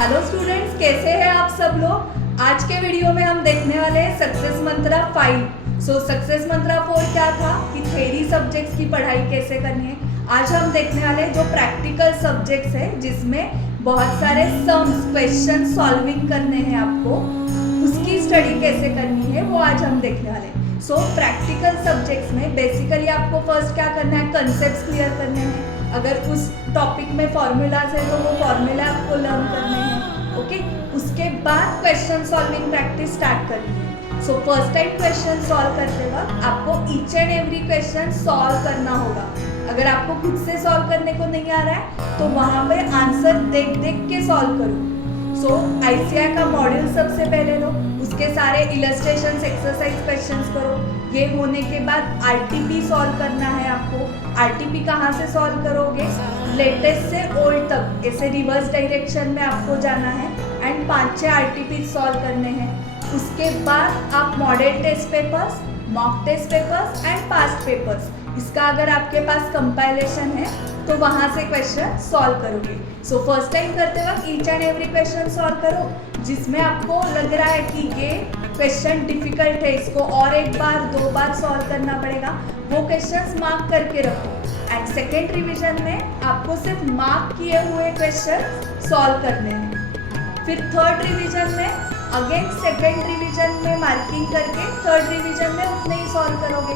Hello students, कैसे हैं आप सब लोग। आज के वीडियो में हम देखने वाले हैं सक्सेस मंत्रा 5। सक्सेस मंत्रा 4 क्या था कि थ्योरी सब्जेक्ट्स की पढ़ाई कैसे करनी है। आज हम देखने वाले हैं जो प्रैक्टिकल सब्जेक्ट्स है जिसमें बहुत सारे सम्स क्वेश्चन सॉल्विंग करने हैं आपको, उसकी स्टडी कैसे करनी है वो आज हम देखने वाले हैं। प्रैक्टिकल सब्जेक्ट्स में बेसिकली आपको फर्स्ट क्या करना है, कंसेप्ट्स क्लियर करने हैं। अगर उस टॉपिक में फॉर्मूलाज है तो वो फॉर्मूला आपको लर्न करने हैं। ओके, उसके बाद क्वेश्चन सॉल्विंग प्रैक्टिस स्टार्ट करनी है। फर्स्ट टाइम क्वेश्चन सॉल्व करते वक्त आपको each and every question solve करना होगा। अगर आपको खुद से सॉल्व करने को नहीं आ रहा है तो वहाँ पे आंसर देख देख के सॉल्व करो। ICI का मॉड्यूल सबसे पहले लो, उसके सारे इलस्ट्रेशन एक्सरसाइज क्वेश्चंस करो। ये होने के बाद RTP सॉल्व करना है आपको। RTP कहाँ से सॉल्व करोगे, लेटेस्ट से ओल्ड तक ऐसे रिवर्स डायरेक्शन में आपको जाना है एंड 5-6 RTP सॉल्व करने हैं। उसके बाद आप model test papers, mock test papers and past papers, इसका अगर आपके पास कंपाइलेशन है तो वहाँ से क्वेश्चन सॉल्व करोगे। फर्स्ट टाइम करते वक्त each and every question solve करो। जिसमें आपको लग रहा है कि ये क्वेश्चन डिफिकल्ट है, इसको और एक बार 2 बार सॉल्व करना पड़ेगा, वो क्वेश्चंस मार्क करके रखो। एंड सेकेंड रिविजन में आपको सिर्फ मार्क किए हुए क्वेश्चन सॉल्व करने हैं। फिर थर्ड रिविजन में अगेन सेकेंड रिविजन में मार्किंग करके थर्ड रिविजन में उतने ही सॉल्व करोगे,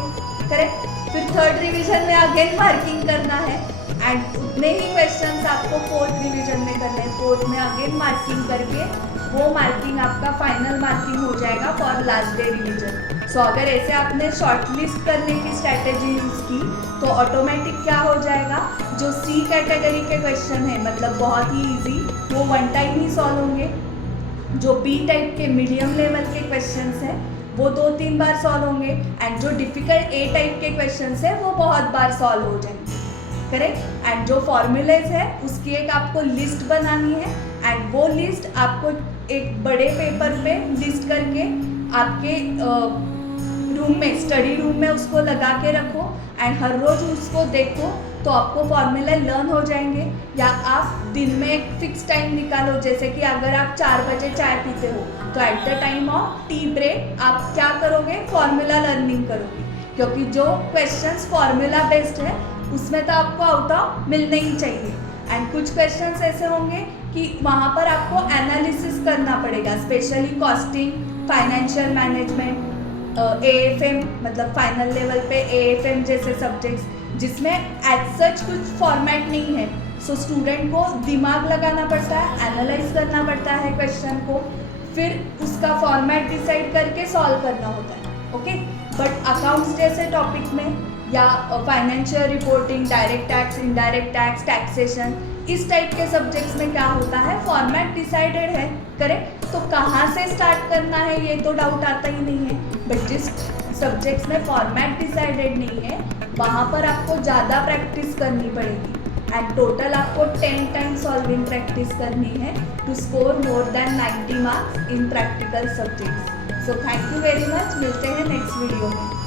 करेक्ट। फिर थर्ड रिविजन में अगेन मार्किंग करना है एंड उतने ही क्वेश्चंस आपको फोर्थ रिविजन में करने हैं। फोर्थ में अगेन मार्किंग करके वो मार्किंग आपका फाइनल मार्किंग हो जाएगा फॉर लास्ट डे रिविजन। अगर ऐसे आपने शॉर्ट लिस्ट करने की स्ट्रैटेजी यूज़ की तो ऑटोमेटिक क्या हो जाएगा, जो C कैटेगरी के क्वेश्चन है मतलब बहुत ही ईजी, वो 1 टाइम ही सॉल्व होंगे। जो B टाइप के मीडियम लेवल के क्वेश्चंस हैं वो 2-3 बार सॉल्व होंगे एंड जो डिफिकल्ट A टाइप के क्वेश्चंस है वो बहुत बार सॉल्व हो जाएंगे, करेक्ट। एंड जो फॉर्मूलेज है उसकी एक आपको लिस्ट बनानी है एंड वो लिस्ट आपको एक बड़े पेपर पे लिस्ट करके आपके रूम में, स्टडी रूम में उसको लगा के रखो एंड हर रोज उसको देखो तो आपको फॉर्मूला लर्न हो जाएंगे। या आप दिन में एक फिक्स टाइम निकालो, जैसे कि अगर आप 4 बजे चाय पीते हो तो at the time of tea break आप क्या करोगे, फॉर्मूला लर्निंग करोगे। क्योंकि जो क्वेश्चंस फॉर्मूला बेस्ड है उसमें तो आपको आउट ऑफ मिलने ही चाहिए। एंड कुछ क्वेश्चंस ऐसे होंगे कि वहाँ पर आपको एनालिसिस करना पड़ेगा, specially costing, financial management, AFM मतलब फाइनल लेवल पे AFM जैसे सब्जेक्ट्स जिसमें एज सच कुछ फॉर्मेट नहीं है। स्टूडेंट को दिमाग लगाना पड़ता है, एनालाइज करना पड़ता है क्वेश्चन को, फिर उसका फॉर्मेट डिसाइड करके सॉल्व करना होता है। ओके, बट अकाउंट्स जैसे टॉपिक में या financial reporting, direct tax, indirect tax, taxation, इस टाइप के सब्जेक्ट्स में क्या होता है, फॉर्मेट डिसाइडेड है, करेक्ट। तो कहाँ से स्टार्ट करना है ये तो डाउट आता ही नहीं है। बट जिस सब्जेक्ट्स में फॉर्मेट डिसाइडेड नहीं है वहाँ पर आपको ज़्यादा प्रैक्टिस करनी पड़ेगी एंड टोटल आपको 10 टाइम सॉल्विंग प्रैक्टिस करनी है to score more than 90 marks in practical subjects. Thank you very much, मिलते हैं नेक्स्ट वीडियो में।